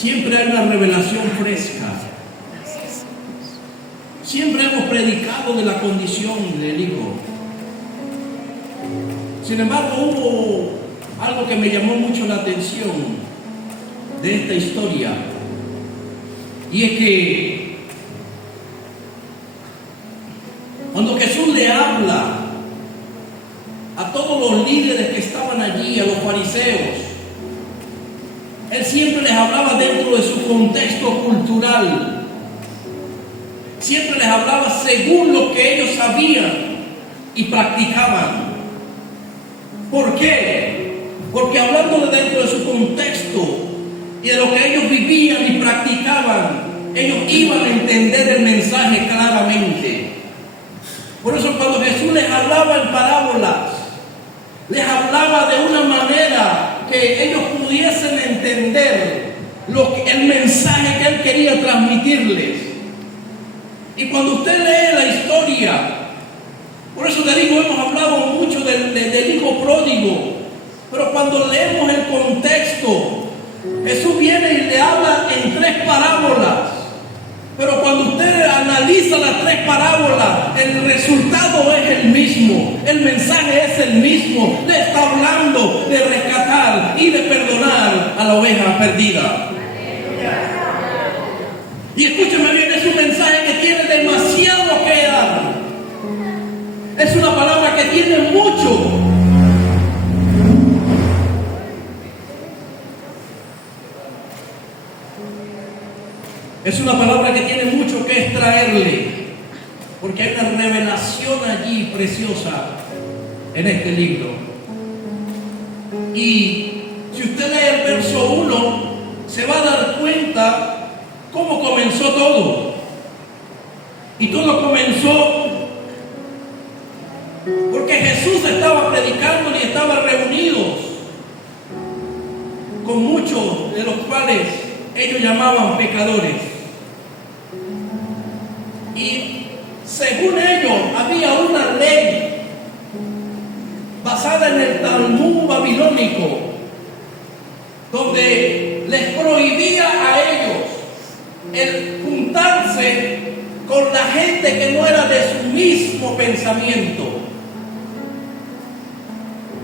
siempre hay una revelación fresca. Siempre hemos predicado de la condición del Hijo. Sin embargo, hubo algo que me llamó mucho la atención de esta historia, y es que cuando Jesús le habla a todos los líderes que estaban allí, a los fariseos, Él siempre les hablaba dentro de su contexto cultural. Siempre les hablaba según lo que ellos sabían y practicaban. ¿Por qué? Porque hablando de dentro de su contexto y de lo que ellos vivían y practicaban, ellos iban a entender el mensaje claramente. Por eso cuando Jesús les hablaba en parábolas, les hablaba de una manera que ellos pudiesen entender el mensaje que Él quería transmitirles. Y cuando usted lee la historia, por eso te digo, hemos hablado mucho del hijo pródigo, pero cuando leemos el contexto, Jesús viene y le habla en 3 parábolas, pero cuando usted analiza las 3 parábolas, el resultado es el mismo, el mensaje es el mismo. Le está hablando de rescatar y de perdonar a la oveja perdida. Y escúcheme bien, es un mensaje que tiene demasiado que dar. Es una palabra que tiene mucho. Es una palabra que tiene mucho que extraerle, porque hay una revelación allí preciosa en este libro. Y si usted lee el verso 1, se va a dar cuenta cómo comenzó todo. Y todo comenzó porque Jesús estaba predicando y estaba reunidos con muchos de los cuales ellos llamaban pecadores. Y según ellos había una ley basada en el Talmud babilónico, donde les prohibía a ellos el juntarse con la gente que no era de su mismo pensamiento,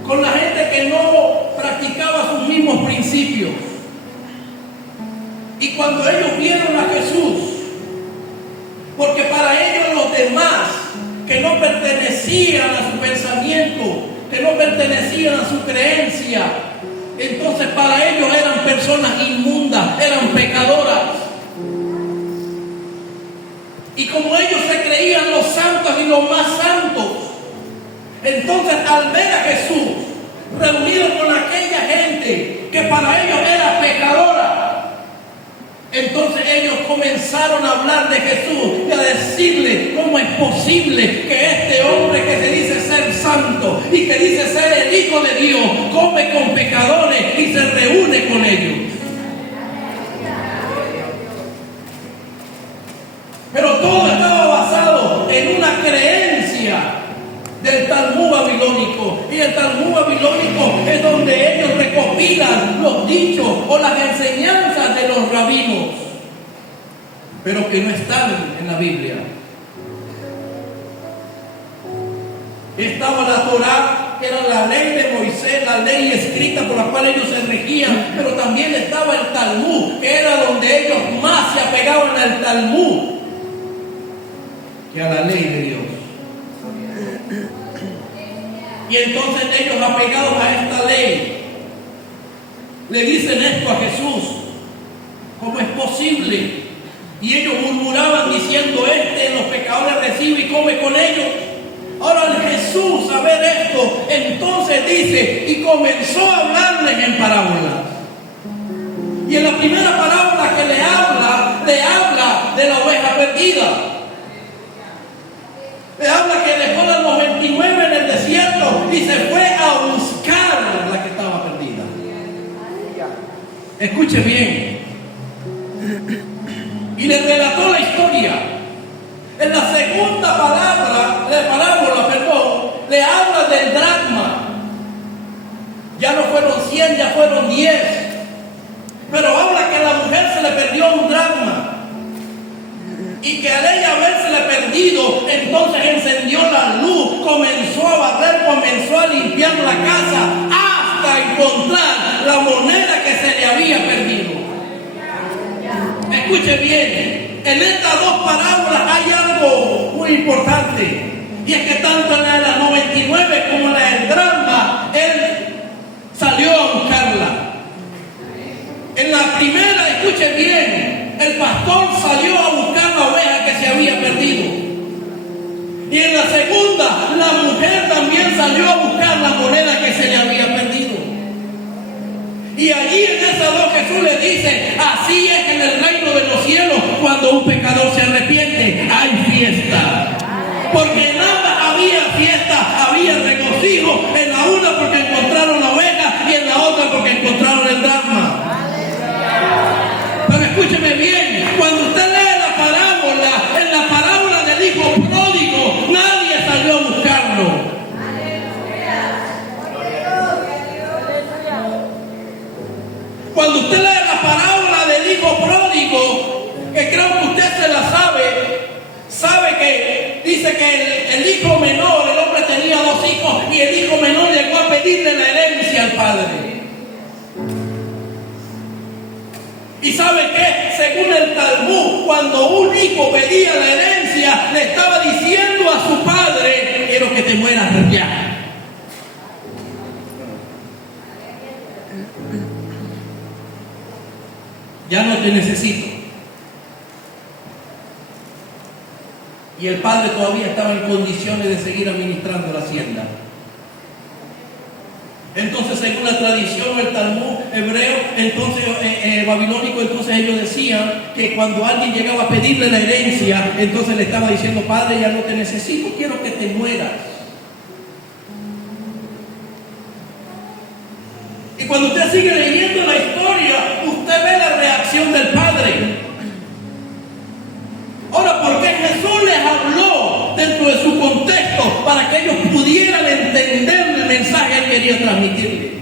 con la gente que no practicaba sus mismos principios. Y cuando ellos vieron a Jesús, porque para ellos los demás que no pertenecían a su pensamiento, que no pertenecían a su creencia, entonces para ellos eran personas inmundas, eran pecadoras. Y como ellos se creían los santos y los más santos, entonces al ver a Jesús reunido con aquella gente que para ellos era pecadora, entonces ellos comenzaron a hablar de Jesús y a decirle cómo es posible que este hombre que se dice ser santo y que dice ser el Hijo de Dios come con pecadores y se reúne con ellos. Pero todo estaba basado en una creencia del Talmud babilónico. Y el Talmud babilónico es donde ellos recopilan los dichos o las enseñanzas de los rabinos, pero que no están en la Biblia. Estaba la Torá, que era la ley de Moisés, la ley escrita por la cual ellos se regían, pero también estaba el Talmud, que era donde ellos más se apegaban al Talmud que a la ley de Dios. Y entonces ellos, apegados a esta ley, le dicen esto a Jesús: ¿cómo es posible? Y ellos murmuraban diciendo: los pecadores recibe y come con ellos. Ahora Jesús, a ver esto, entonces dice, y comenzó a hablarles en parábolas. Y en la primera parábola que le habla de la oveja perdida. Le habla que dejó las 99 en el desierto y se fue a buscar la que estaba perdida. Escuche bien. Y le relató la historia. En la segunda parábola, le habla del dracma. Ya no fueron 100, ya fueron 10. Pero habla que la mujer que al ella habérsele perdido, entonces encendió la luz, comenzó a barrer, comenzó a limpiar la casa hasta encontrar la moneda que se le había perdido. Escuche bien, en estas dos parábolas hay algo muy importante, y es que tanto en la de las 99 como en la del drama, él salió a buscarla. En la primera, escuche bien, el pastor salió a buscar la oveja que se había perdido. Y en la segunda, la mujer también salió a buscar la moneda que se le había perdido. Y allí en esas dos Jesús le dice, así es en el reino de los cielos, cuando un pecador se arrepiente, hay fiesta. Porque en ambas había fiesta, había regocijo, en la una porque encontraron la oveja y en la otra porque encontraron el drama. Pero escúcheme bien, cuando usted lee la parábola, en la parábola del hijo pródigo, nadie salió a buscarlo. Cuando usted lee la parábola del hijo pródigo, que creo que usted se la sabe que dice que el hijo menor, el hombre tenía 2 hijos y el hijo menor llegó a pedirle la herencia al padre. Y sabe que según el Talmud, cuando un hijo pedía la herencia, le estaba diciendo a su padre, quiero que te mueras ya. Ya no te necesito. Y el padre todavía estaba en condiciones de seguir administrando la hacienda. Entonces, según la tradición, el Talmud hebreo, entonces babilónico, entonces ellos decían que cuando alguien llegaba a pedirle la herencia, entonces le estaba diciendo, padre, ya no te necesito, quiero que te mueras. Y cuando usted sigue leyendo la historia, usted ve la reacción del padre. Ahora, ¿por qué Jesús les habló dentro de su contexto para que ellos pudieran entender el mensaje que él quería transmitirles?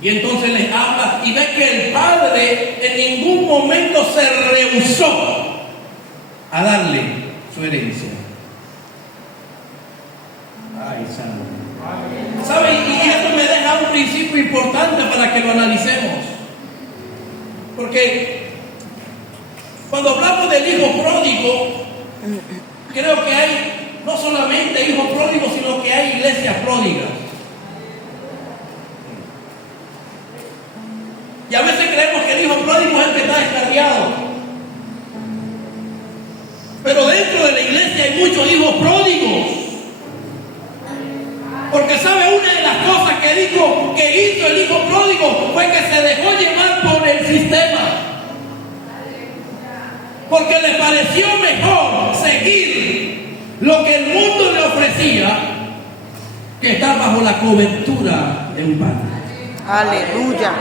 Y entonces les habla y ve que el padre en ningún momento se rehusó a darle su herencia. Ay, santo. ¿Sabe? Y esto me deja un principio importante para que lo analicemos. Porque cuando hablamos del hijo pródigo, creo que hay no solamente hijos pródigos, sino que hay iglesias pródigas. Y a veces creemos que el hijo pródigo es el que está descarriado. Pero dentro de la iglesia hay muchos hijos pródigos. Porque sabe, una de las cosas que hizo el hijo pródigo fue que se dejó llevar por el sistema. Porque le pareció mejor seguir lo que el mundo le ofrecía que estar bajo la cobertura de un padre. Aleluya.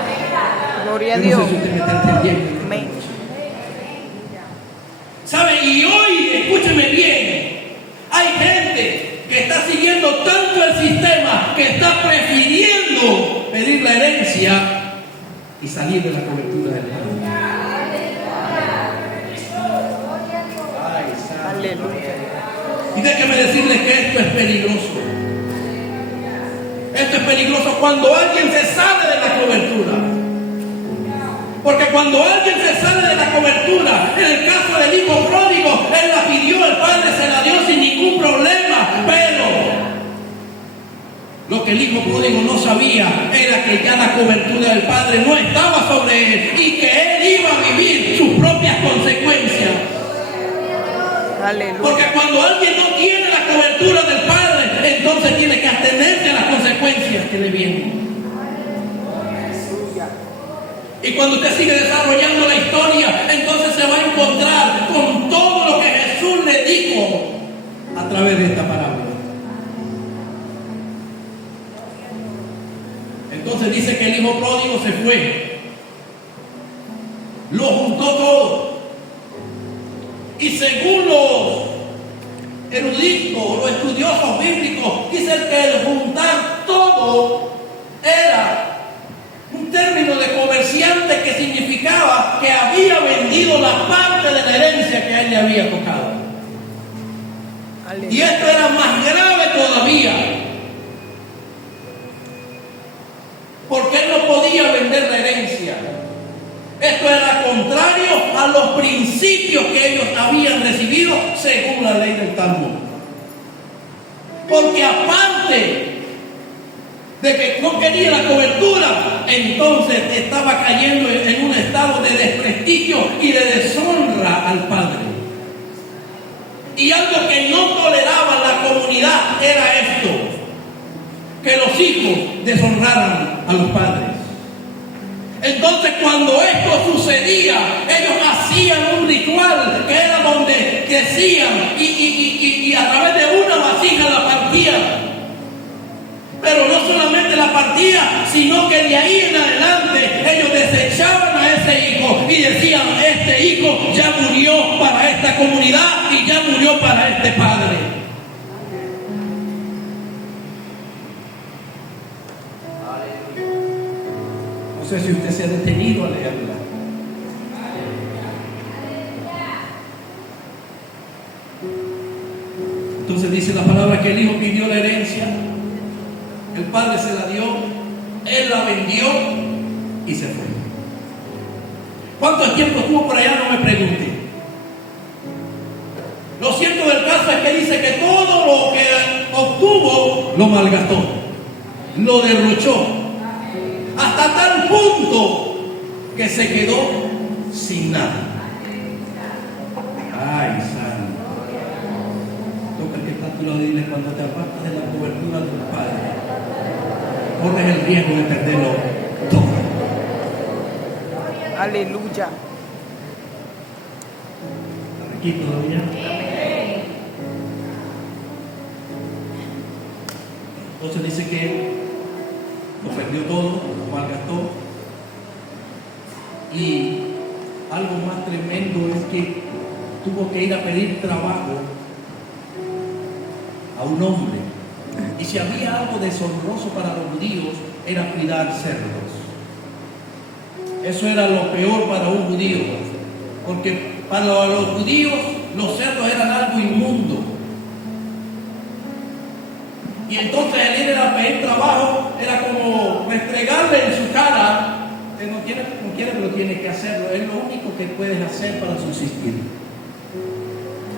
Gloria a Dios. No sé si usted me está entendiendo. Amén. ¿Sabe? Y hoy, escúcheme bien, hay gente que está siguiendo tanto el sistema que está prefiriendo pedir la herencia y salir de la cobertura del padre. Aleluya. Y déjeme decirles que esto es peligroso. Esto es peligroso cuando alguien se sale de la cobertura. Porque cuando alguien se sale de la cobertura, en el caso del hijo pródigo, él la pidió, el padre se la dio sin ningún problema. Pero lo que el hijo pródigo no sabía era que ya la cobertura del padre no estaba sobre él y que él iba a vivir sus propias consecuencias. Aleluya. Porque cuando alguien no tiene la cobertura del padre, entonces tiene que atenerse a las consecuencias que le vienen. Y cuando usted sigue desarrollando la historia, entonces se va a encontrar con todo lo que Jesús le dijo a través de esta parábola. Entonces dice que el hijo pródigo se fue, lo juntó todo, y según los eruditos, los estudiosos bíblicos, dicen que el juntar todo era un término de comerciante que significaba que había la parte de la herencia que a él le había tocado. Aleluya. Y esto era más grave todavía, porque él no podía vender la herencia. Esto era contrario a los principios que ellos habían recibido según la ley del Talmud. Porque aparte de que no quería la cobertura, entonces estaba cayendo en un estado de desprestigio y de deshonra al padre. Y algo que no toleraba la comunidad era esto, que los hijos deshonraran a los padres. Entonces, cuando esto sucedía, ellos hacían un ritual que era donde decían y a través de una vasija la partían. Pero no solamente la partían, sino que de ahí en adelante ellos desechaban a ese hijo y decían: este hijo ya murió para esta comunidad y ya murió para este padre. No sé si usted se ha detenido a leerla. Entonces dice la palabra que el hijo pidió la herencia, el padre se la dio, él la vendió y se fue. ¿Cuánto tiempo estuvo por allá? No me pregunte. Lo cierto del caso es que dice que todo lo que obtuvo lo malgastó, lo derrochó, hasta tal punto que se quedó sin nada. Ay, santo. Toca que está a tu lado y dile: cuando te apartas de la cobertura de tu padre, corres el riesgo de perderlo todo. Aleluya. Aquí todavía. Entonces dice que lo perdió todo, lo malgastó. Y algo más tremendo es que tuvo que ir a pedir trabajo a un hombre. Y si había algo deshonroso para los judíos, era cuidar cerdos. Eso era lo peor para un judío, porque para los judíos los cerdos eran algo inmundo. Y entonces el ir a pedir trabajo era como restregarle en su cara: no quiere, pero tiene que hacerlo, es lo único que puedes hacer para subsistir.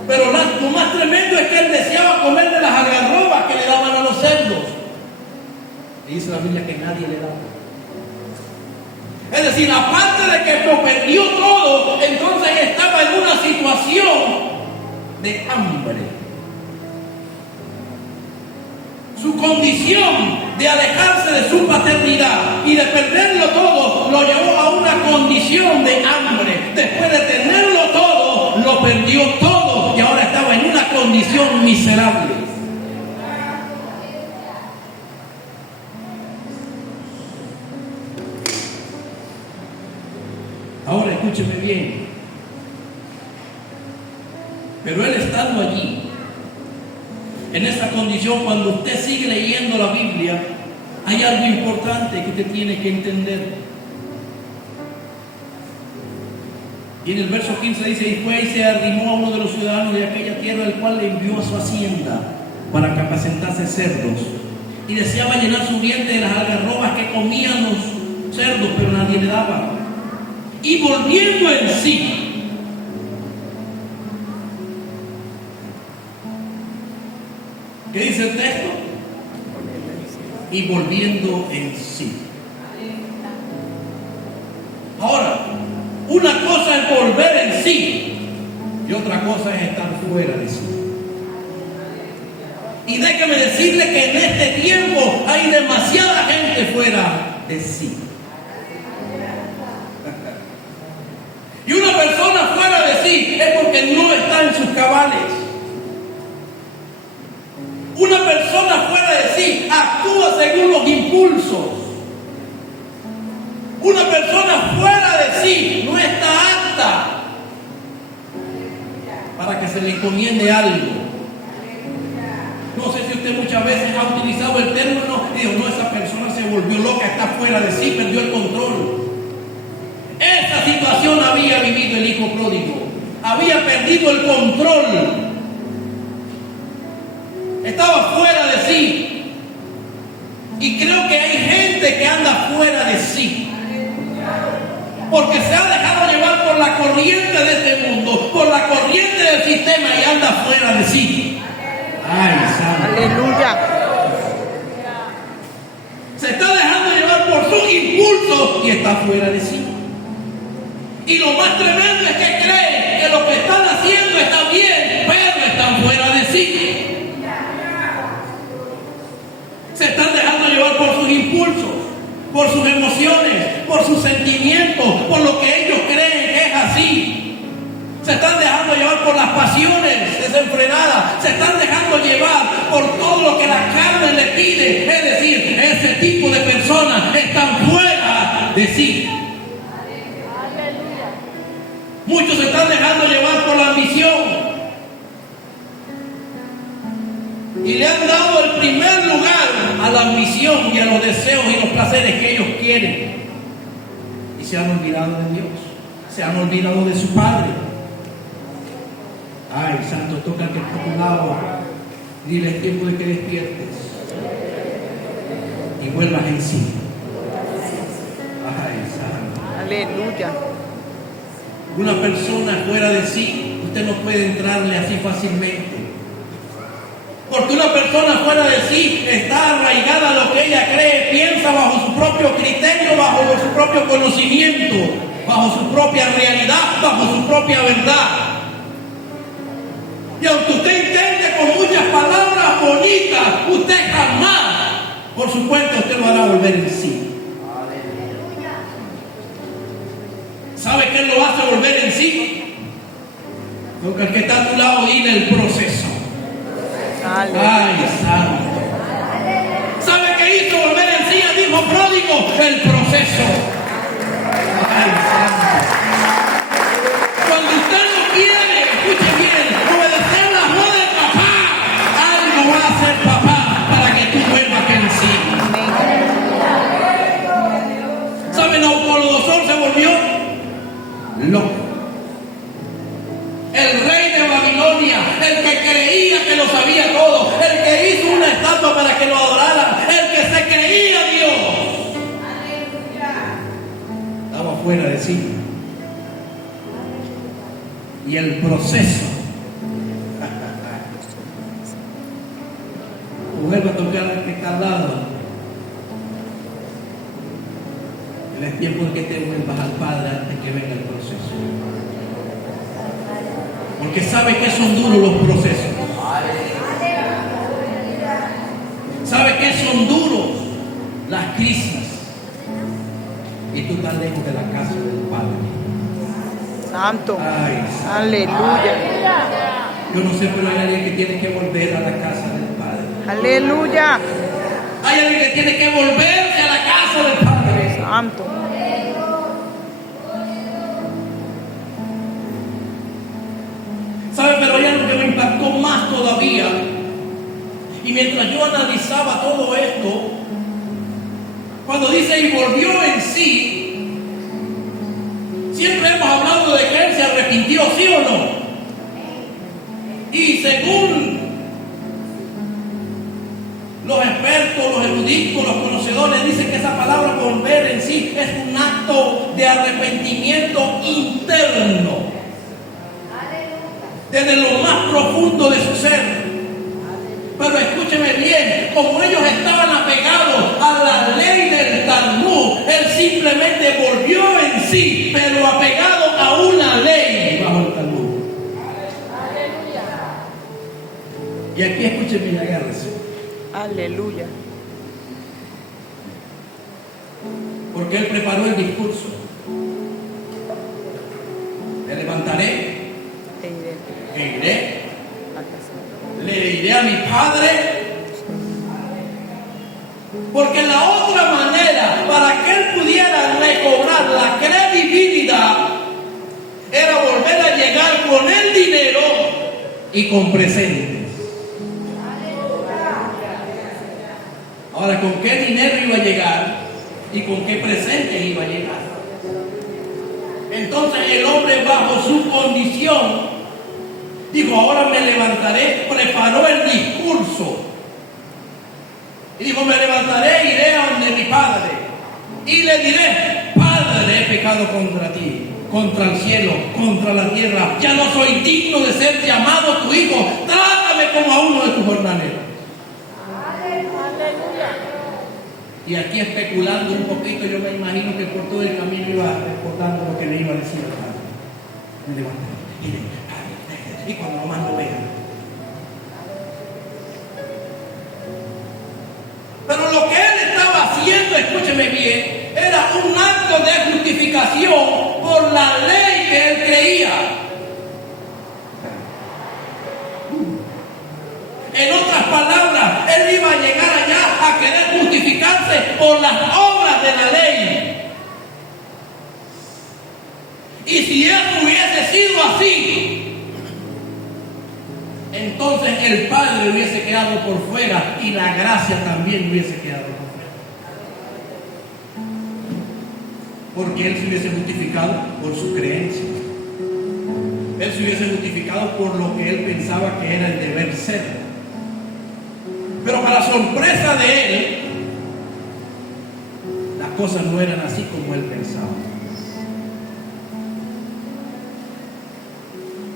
Pero lo más tremendo es que él deseaba comer de las algarrobas que le daban a los cerdos. Y dice la Biblia que nadie le daba. Es decir, aparte de que lo perdió todo, entonces estaba en una situación de hambre. Su condición de alejarse de su paternidad y de perderlo todo lo llevó a una condición de hambre. Después de tenerlo todo, lo perdió todo y ahora estaba en una condición miserable. Ahora escúcheme bien. Pero él estando allí, en esa condición, cuando usted sigue leyendo la Biblia, hay algo importante que usted tiene que entender. Y en el verso 15 dice: y fue y se arrimó a uno de los ciudadanos de aquella tierra, el cual le envió a su hacienda para que apacentase cerdos. Y deseaba llenar su vientre de las algarrobas que comían los cerdos, pero nadie le daba. Y volviendo en sí, ¿qué dice el texto? Y volviendo en sí. Ahora, una cosa es volver en sí y otra cosa es estar fuera de sí. Y déjeme decirle que en este tiempo hay demasiada gente fuera de sí. Y una persona fuera de sí es porque no está en sus cabales. Una persona fuera de sí actúa según los impulsos. Una persona fuera de sí no está apta para que se le encomiende algo. No sé si usted muchas veces ha utilizado el término y digo: no, esa persona se volvió loca, está fuera de sí, perdió el control. Esa situación había había vivido el hijo pródigo. Había perdido el control. Estaba fuera de sí. Y creo que hay gente que anda fuera de sí. Porque se ha dejado llevar por la corriente de este mundo, por la corriente del sistema y anda fuera de sí. Ay, santo. Aleluya. Se está dejando llevar por sus impulsos y está fuera de sí. Y lo más tremendo es que creen que lo que están haciendo está bien, pero están fuera de sí. Se están dejando llevar por sus impulsos, por sus emociones, por sus sentimientos, por lo que ellos creen que es así. Se están dejando llevar por las pasiones desenfrenadas. Se están dejando llevar por todo lo que la carne le pide. Es decir, ese tipo de personas están fuera de sí. Muchos se están dejando llevar por la ambición. Y le han dado el primer lugar a la ambición y a los deseos y los placeres que ellos quieren. Y se han olvidado de Dios. Se han olvidado de su Padre. Ay, santo, toca que está a tu lado. Dile, es tiempo de que despiertes y vuelvas en sí. Ay, santo. Aleluya. Una persona fuera de sí, usted no puede entrarle así fácilmente. Porque una persona fuera de sí está arraigada a lo que ella cree, piensa bajo su propio criterio, bajo su propio conocimiento, bajo su propia realidad, bajo su propia verdad. Y aunque usted intente con muchas palabras bonitas, usted jamás, por su cuenta, usted lo hará volver en sí. ¿Sabe qué lo hace volver en sí? Porque el que está a tu lado vive el proceso. Ay, santo. ¿Sabe qué hizo volver en sí al hijo pródigo? El proceso. Ay, santo. Cuando usted no quiere, escuche bien, obedecer la voz del papá, algo va a hacer papá para que tú vuelvas en sí. ¿Sabe? Nabucodonosor se volvió loco. El rey de Babilonia, el que creía que lo sabía todo, el que hizo una estatua para que lo adoraran, el que se creía Dios, estaba fuera de sí. Y el proceso, vuelve a tocar al que está al lado. Es tiempo de que te vuelvas al Padre antes que venga el proceso. Porque sabe que son duros los procesos. Sabe que son duros las crisis. Y tú estás lejos de la casa del Padre. Santo. Ay, Aleluya. yo no sé, pero hay alguien que tiene que volver a la casa del Padre. Aleluya. Hay alguien que tiene que volverse a la casa del Padre. Santo. ¿Sabe? Pero hay algo que me impactó más todavía. Y mientras yo analizaba todo esto, cuando dice y volvió en sí, siempre hemos hablado de que él se arrepintió, ¿sí o no? Y según los expertos, los eruditos, los conocedores, dicen que esa palabra volver en sí es un acto de arrepentimiento interno, desde lo más profundo de su ser. Pero escúcheme bien, como ellos estaban apegados a la ley del Talmud, él simplemente volvió en sí, pero apegado a una ley bajo el Talmud. Y aquí escúcheme y agárrese. Aleluya. Porque él preparó el discurso. Me levantaré e iré, le diré a mi Padre, porque la otra manera para que él pudiera recobrar la credibilidad era volver a llegar con el dinero y con presentes. Ahora, ¿con qué dinero iba a llegar y con qué presentes iba a llegar? Entonces el hombre, bajo su condición, dijo: ahora me levantaré. Preparó el discurso y dijo: me levantaré, iré a donde mi padre y le diré: Padre, he pecado contra ti, contra el cielo, contra la tierra. Ya no soy digno de ser llamado tu hijo. Trátame como a uno de tus jornaleros. Y aquí, especulando un poquito, yo me imagino que por todo el camino iba recordando lo que le iba a decir al padre. Me levanté y cuando lo mando, vea. Pero lo que él estaba haciendo, escúcheme bien, era un acto de justificación por la ley que él creía. En otras palabras, él iba a llegar allá a querer justificarse por las obras de la ley. Y si eso hubiese sido así, entonces el Padre hubiese quedado por fuera y la gracia también hubiese quedado por fuera. Porque él se hubiese justificado por su creencia. Él se hubiese justificado por lo que él pensaba que era el deber ser. Pero para sorpresa de él, las cosas no eran así como él pensaba.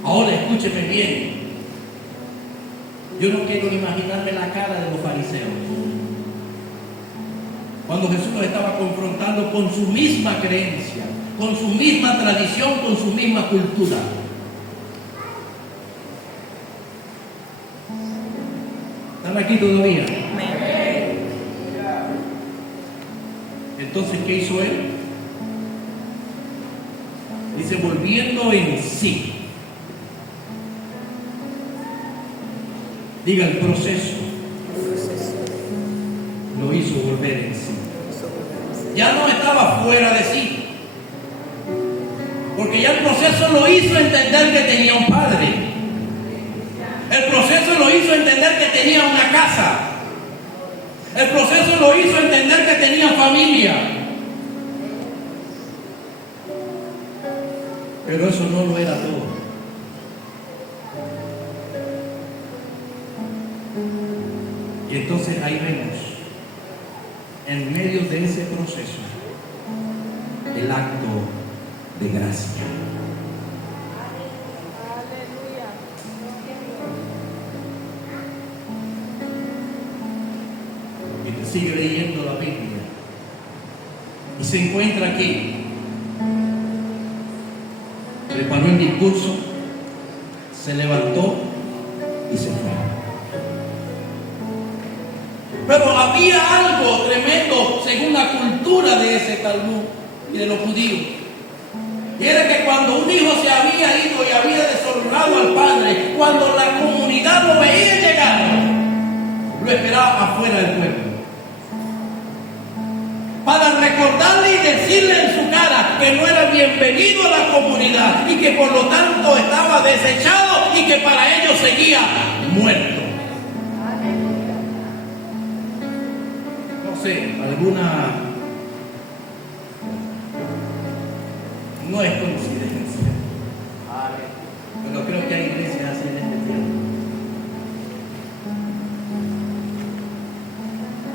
Ahora escúcheme bien. Yo no quiero imaginarme la cara de los fariseos cuando Jesús los estaba confrontando con su misma creencia, con su misma tradición, con su misma cultura. ¿Están aquí todavía? Entonces, ¿qué hizo él? Dice: volviendo en sí. Diga: el proceso lo hizo volver en sí. Ya no estaba fuera de sí, porque ya el proceso lo hizo entender que tenía un padre. El proceso lo hizo entender que tenía una casa. El proceso lo hizo entender que tenía familia. Pero eso no lo era todo. Y entonces ahí vemos, en medio de ese proceso, el acto de gracia. Y te sigue leyendo la Biblia y se encuentra aquí. Preparó el discurso, se levantó y se fue. Pero había algo tremendo según la cultura de ese Talmud y de los judíos. Y era que cuando un hijo se había ido y había deshonrado al padre, cuando la comunidad lo veía llegar, lo esperaba afuera del pueblo, para recordarle y decirle en su cara que no era bienvenido a la comunidad y que por lo tanto estaba desechado y que para ellos seguía muerto. No sé, alguna... No es coincidencia, pero creo que hay iglesias así en este tiempo.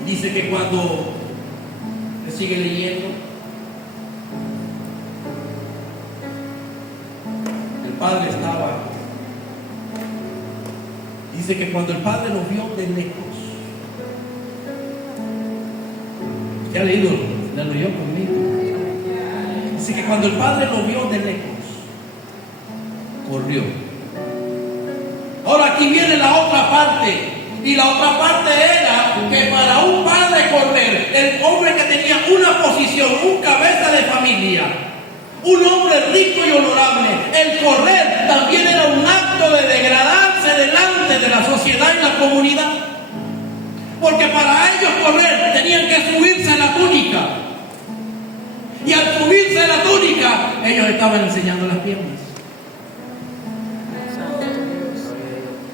Y dice que cuando se sigue leyendo, el padre estaba, dice que cuando el padre lo vio de lejos, ya ha leído, la leyó conmigo. Dice que cuando el padre lo vio de lejos, corrió. Ahora aquí viene la otra parte. Y la otra parte era que para un padre correr, el hombre que tenía una posición, un cabeza de familia, un hombre rico y honorable, el correr también era un acto de degradarse delante de la sociedad y la comunidad. Porque para ellos correr tenían que subirse a la túnica. Y al subirse a la túnica, ellos estaban enseñando las piernas.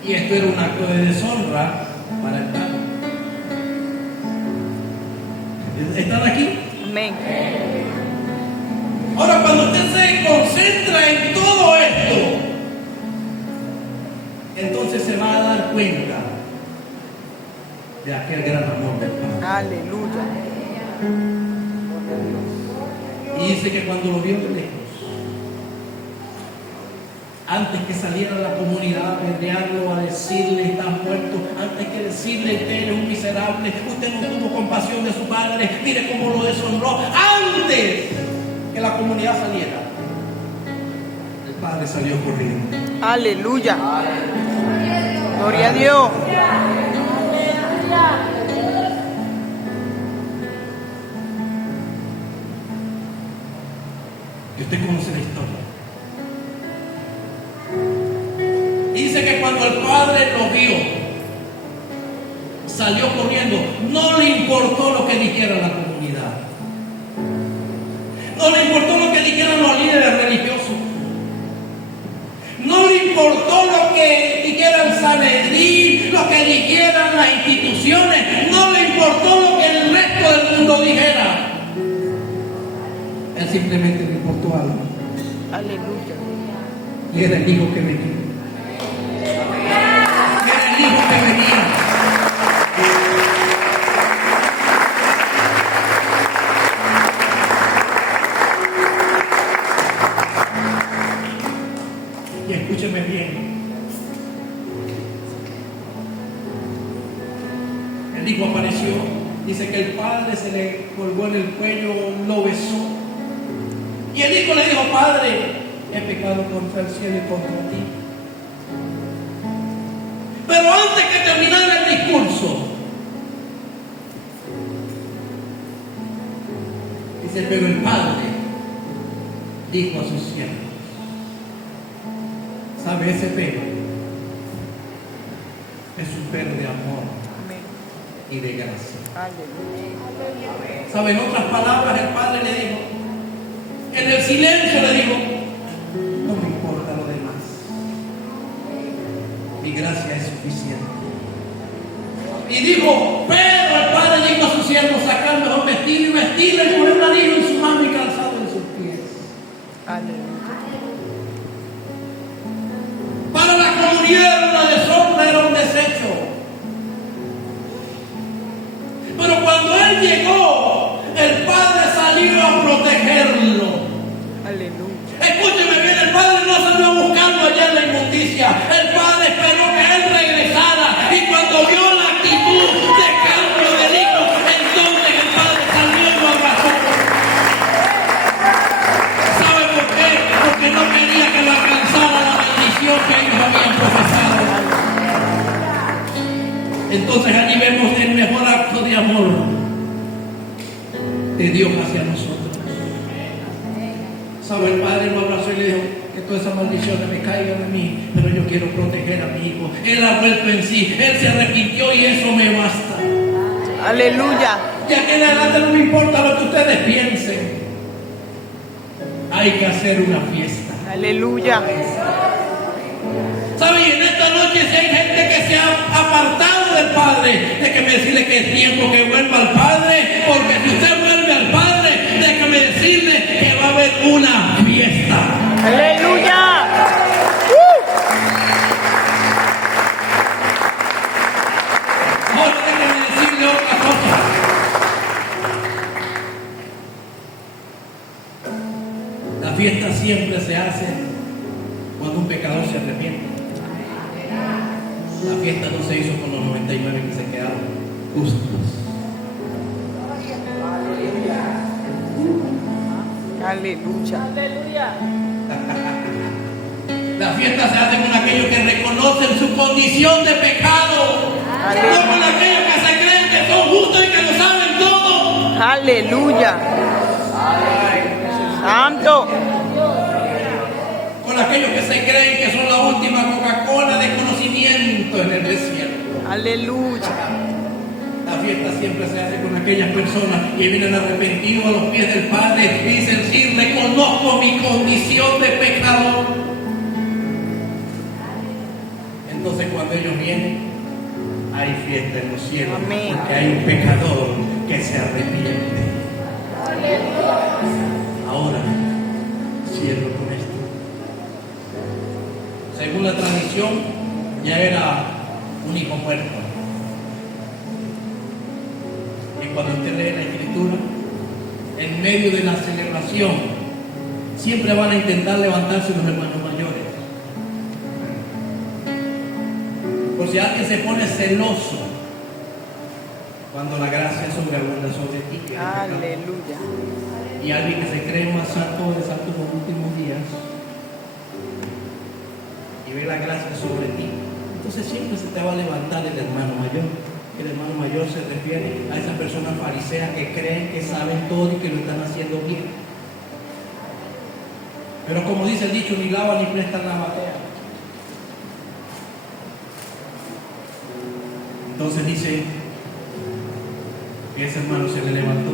Y esto era un acto de deshonra para el padre. ¿Están aquí? Amén. Ahora, cuando usted se se concentra en todo esto, entonces se va a dar cuenta de aquel gran amor del Padre. Aleluya. Y dice que cuando lo vio de lejos, antes que saliera a la comunidad a apedrearlo, a decirle está muerto, antes que decirle usted es un miserable, usted no tuvo compasión de su padre, mire cómo lo deshonró, antes que la comunidad saliera, el padre salió corriendo. Aleluya. Gloria a Dios. Y usted conoce la historia. Dice que cuando el padre lo vio, salió corriendo. No le importó lo que dijera la comunidad. No le importó lo que dijeran los líderes religiosos. No le importó lo que dijera el Sanedrín, lo que dijeran las instituciones. No le importó lo que el resto del mundo dijera. Él simplemente le importó algo. Aleluya. Y era el hijo que venía. Era el hijo que venía. Y escúcheme bien. El hijo apareció. Dice que el padre se le colgó en el cuello, lo besó. Y el hijo le dijo, padre, he pecado contra el cielo y contra ti. Pero antes que terminara el discurso, dice, pero el padre dijo a sus siervos, ¿sabe ese pelo? Es un pelo de amor y de gracia. Aleluya. ¿Sabe? En otras palabras, el padre le dijo, en el silencio le dijo, no me importa lo demás. Mi gracia es suficiente. Y dijo, pero el padre dijo a sus siervos, sacar mejor vestido y vestirle y poner un anillo en su mano y calzado en sus pies. Aleluya. Para la comunidad era una deshonra, era un desecho. Pero cuando él llegó, el padre salió a protegerlo. Aleluya. Escúcheme bien, el padre no salió a buscarlo allá en la inmundicia. El padre esperó que él regresara. Y cuando vio la actitud de cambio del hijo, entonces el padre salió y lo abrazó. ¿Sabe por qué? Porque no quería que lo alcanzara la bendición que ellos habían profesado. Entonces allí vemos el mejor acto de amor de Dios hacia nosotros. ¿Sabe? El padre lo abrazó y le dijo, que todas esas maldiciones me caigan a mí, pero yo quiero proteger a mi hijo. Él ha vuelto en sí, él se arrepintió y eso me basta. Aleluya. Y aquí en adelante no me importa lo que ustedes piensen. Hay que hacer una fiesta. Aleluya. ¿Sabe? Y en esta noche si hay gente que se ha apartado del Padre, déjeme decirle que es tiempo que vuelva al Padre, porque si usted vuelve al Padre, déjeme decirle que va a haber una fiesta. Aleluya. Ahora déjeme decirle otra cosa. La fiesta siempre se hace cuando un pecador se arrepiente. La fiesta no se hizo con los 99 que se quedaron justos. Aleluya. La fiesta se hace con aquellos que reconocen su condición de pecado. No con aquellos que se creen que son justos y que lo saben todo. Aleluya. Santo. Con aquellos que se creen que son la última Coca-Cola de conocimiento en el desierto. Aleluya. La fiesta siempre se hace con aquellas personas que vienen arrepentidos a los pies del Padre y dicen, sí, reconozco mi condición de pecador. Entonces cuando ellos vienen, hay fiesta en los cielos. Amén. Porque hay un pecador que se arrepiente. Ahora, cierro según la tradición, ya era un hijo muerto. Y cuando usted lee la Escritura, en medio de la celebración, siempre van a intentar levantarse los hermanos mayores. Por si alguien se pone celoso cuando la gracia sobreabunda sobre ti. Aleluya. Y alguien que se cree más santo de santos los últimos días y ve la gracia sobre ti, entonces siempre se te va a levantar el hermano mayor. El hermano mayor se refiere a esas personas fariseas que creen que saben todo y que lo están haciendo bien. Pero como dice el dicho, ni lava ni prestan la batea. Entonces dice que ese hermano se le levantó.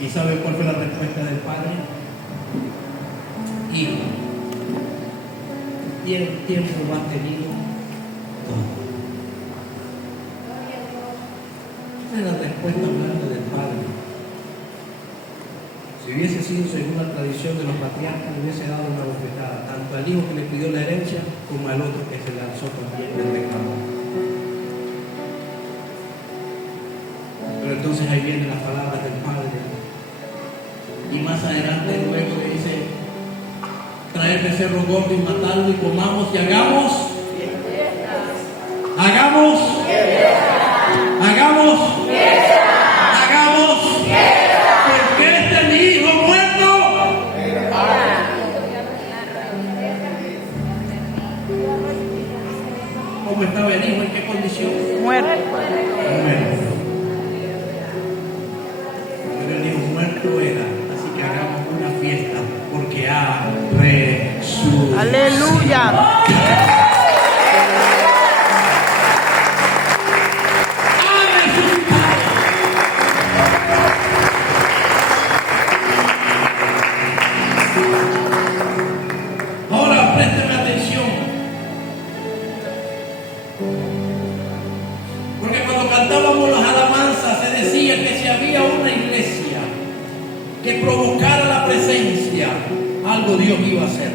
¿Y sabe cuál fue la respuesta del padre? Hijo, bien tiempo lo has tenido todo. Esa es la respuesta hablando del padre. Si hubiese sido según la tradición de los patriarcas, le hubiese dado una bofetada, tanto al hijo que le pidió la herencia, como al otro que se lanzó también del pecado. Pero entonces ahí vienen las palabras del padre. Y más adelante luego le dice, traer becerro gordo y matarlo y comamos y hagamos. Porque este es mi hijo muerto. ¿Cómo estaba el hijo? ¿En qué condición? Muerto. Muerto. Pero el hijo muerto era. Así que hagamos una fiesta porque ha resucitado. Aleluya. Ahora présteme atención, porque cuando cantábamos las alabanzas se decía que si había una iglesia que provocara la presencia, algo Dios iba a hacer.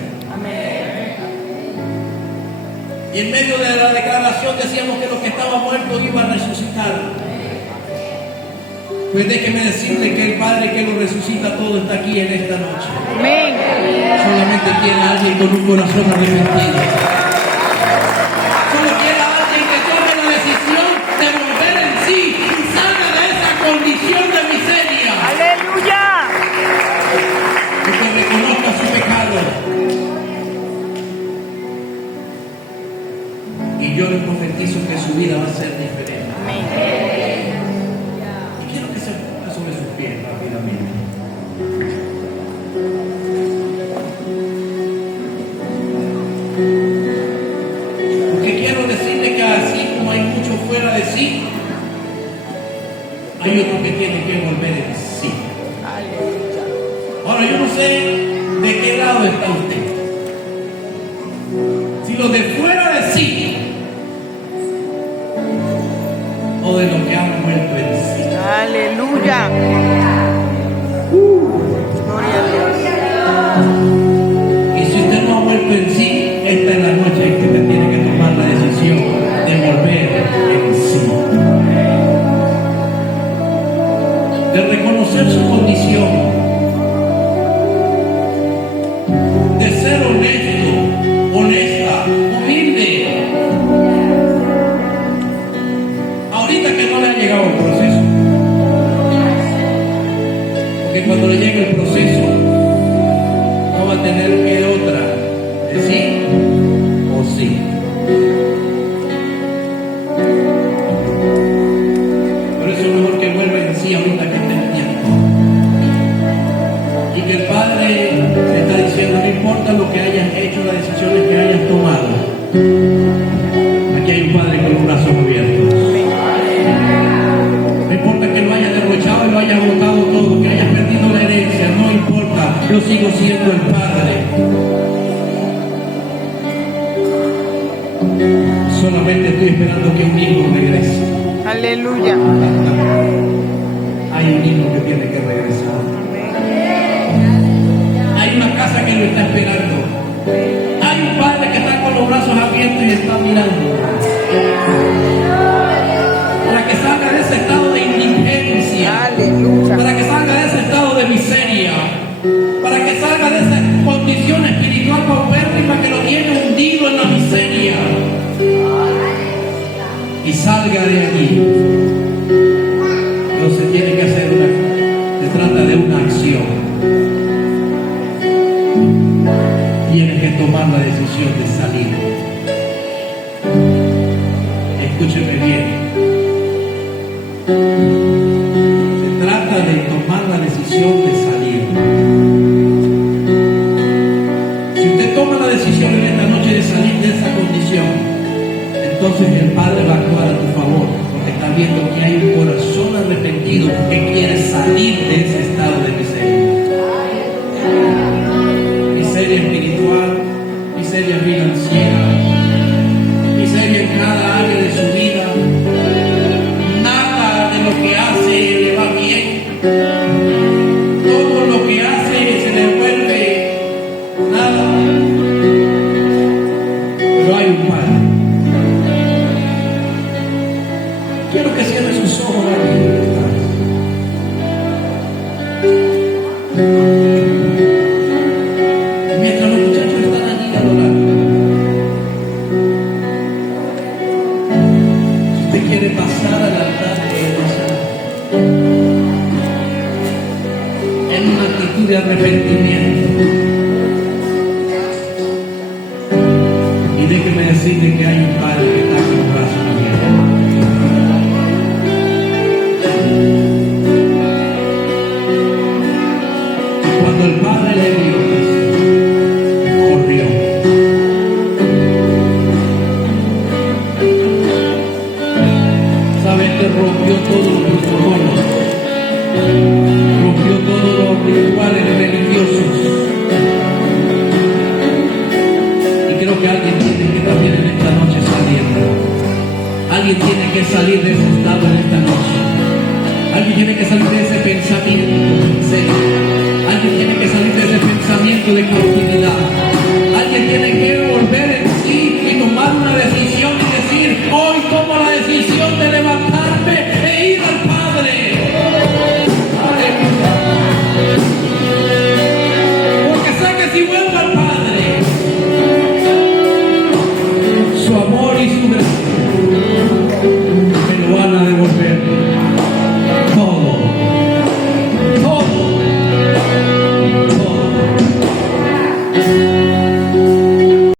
Y en medio de la declaración decíamos que los que estaban muertos iban a resucitar. Pues déjeme decirle que el Padre que lo resucita todo está aquí en esta noche. Amén. Solamente quiere a alguien con un corazón arrepentido. Solo quiere a alguien que tome la decisión de volver en sí y salga de esa condición de miseria. Aleluya. Y que reconozca su pecado. Y yo le profetizo que su vida va a ser diferente. Y quiero que se ponga sobre sus pies rápidamente. Porque quiero decirle que así como hay mucho fuera de sí, hay otro que tiene que volver en sí. Ahora yo no sé de qué lado está usted. Si lo de fuera de sí o de lo que han vuelto en sí. Aleluya. Gloria a Dios. Y si usted no ha vuelto en sí, esta es la noche en que usted tiene que tomar la decisión de volver en sí. De reconocer su condición. De ser honesto, honesta, humilde. Ahorita que no le ha llegado el proceso. Porque cuando le llegue el proceso, no va a tener que otra de sí o sí. Por eso es mejor que vuelva en sí ahorita que esté en tiempo. Y que el Padre te está diciendo, no importa lo que hayas hecho, las decisiones que hayas tomado. Aquí hay un Padre con los brazos abiertos. No importa que lo hayas derrochado y lo hayas botado todo, que hayas perdido la herencia, no importa, yo sigo siendo el Padre. Solamente estoy esperando que un hijo regrese. Aleluya. Hay un hijo que tiene que regresar. Hay una casa que lo está esperando. Hay un padre que está con los brazos abiertos y está mirando. Para que salga de ese estado de indigencia. Aleluya. Para que salga de ese estado de miseria. Para que salga de esa condición espiritual paupérrima que lo tiene hundido en la miseria. Y salga de allí. Pero se tiene que hacer se trata de una acción. Tienes que tomar la decisión de salir. Escúcheme bien. Se trata de tomar la decisión de salir. Si usted toma la decisión en esta noche de salir de esa condición, entonces el Padre va a actuar a tu favor, porque está viendo que hay un corazón arrepentido que quiere salir de ese estado de miseria. Miseria espiritual, miseria financiera, miseria en cada área de su vida. Nada de lo que hace le va bien. Todo lo que hace se le vuelve nada. Pero hay un Padre. Quiero que cierre sus ojos aquí. Mientras los muchachos están allí adorando, si usted quiere pasar al altar de oración en una actitud de arrepentimiento, y déjeme decirle que hay un Padre que está con los brazos abiertos. Cuando el Padre le vio, corrió. ¿Sabe? Que rompió todos los protocolos, rompió todos los rituales religiosos. Y creo que alguien tiene que también en esta noche salir. Alguien tiene que salir de ese estado en esta noche. Alguien tiene que salir de ese pensamiento.